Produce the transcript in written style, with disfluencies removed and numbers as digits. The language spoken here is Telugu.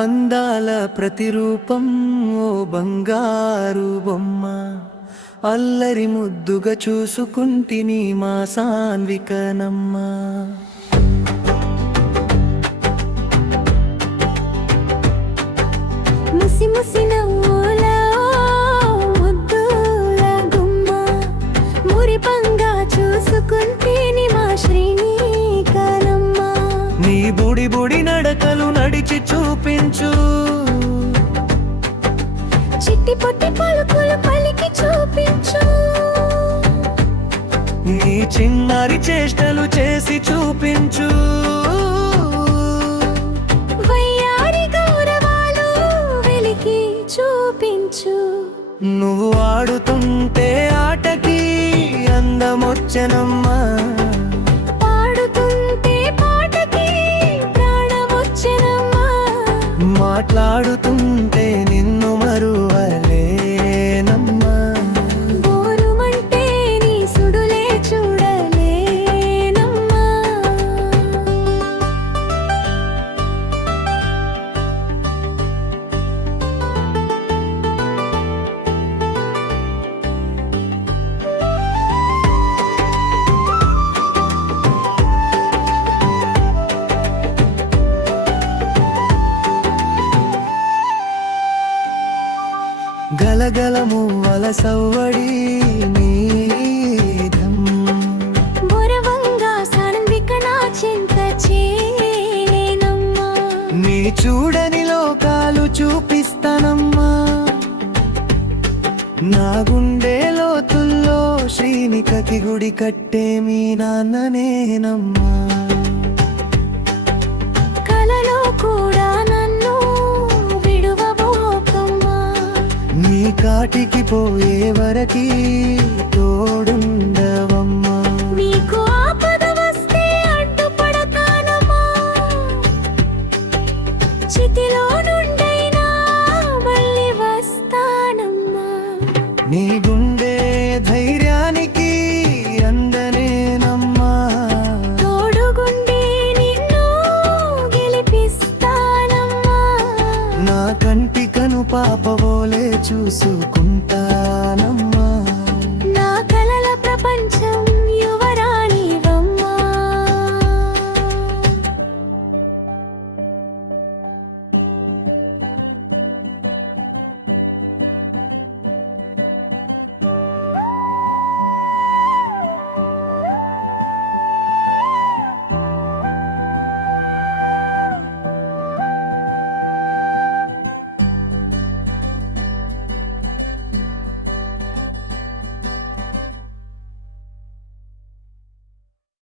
అందాల ప్రతిరూపం ఓ బంగారు బొమ్మ, అల్లరి ముద్దుగా చూసుకుంటిని మా సాన్వికనమ్మ. ముసి ముసి నవ్వుల ముద్దుల గుమ్మ, మురిపంగా చూసుకుంటిని మా శ్రీనికనమ్మ. నీ బుడి బుడి నడకలు నడిచి చూపించు, చిట్టి పొట్టి పలుకులు పలికి చూపించు. నీ చిన్నారి చేష్టలు చేసి చూపించు. వయ్యారి గౌరవాలు వెలికి చూపించు. నువ్వు ఆడుతుంటే ఆటకి అందమొచ్చనమ్మా, పాడుతుంటే పాటకి ప్రాణమొచ్చెనమ్మా. మాట్లాడుతుంటే నిన్ను మరువలేనమ్మా. బోరుమంటే నీ సుడులే చూడలేనమ్మా. గలగలము వలసవ్వడి నీదం, బొరవంగా సాన్విక నా చింత చేరేనమ్మా. నీ చూడని లోకాలు చూపిస్తానమ్మా. నా గుండె లోతుల్లో శ్రీనికకి గుడి కట్టే మీ నాన్ననేనమ్మా. కలలో కూడా నన్ను విడువబోకమ్మా. నీ కాటికి పోయే వరకి తోడుండవమ్మా. నీకు ఆపద వస్తే అడ్డుపడతానమ్మా. చితిలో నుండైనా మళ్ళీ వస్తానమ్మా. నీ గుండె ధైర్యానికి అందనేనమ్మా. తోడుగుండి నిన్ను గెలిపిస్తానమ్మా. నా కంటి కను పాపవోలే చూసుకుంటా.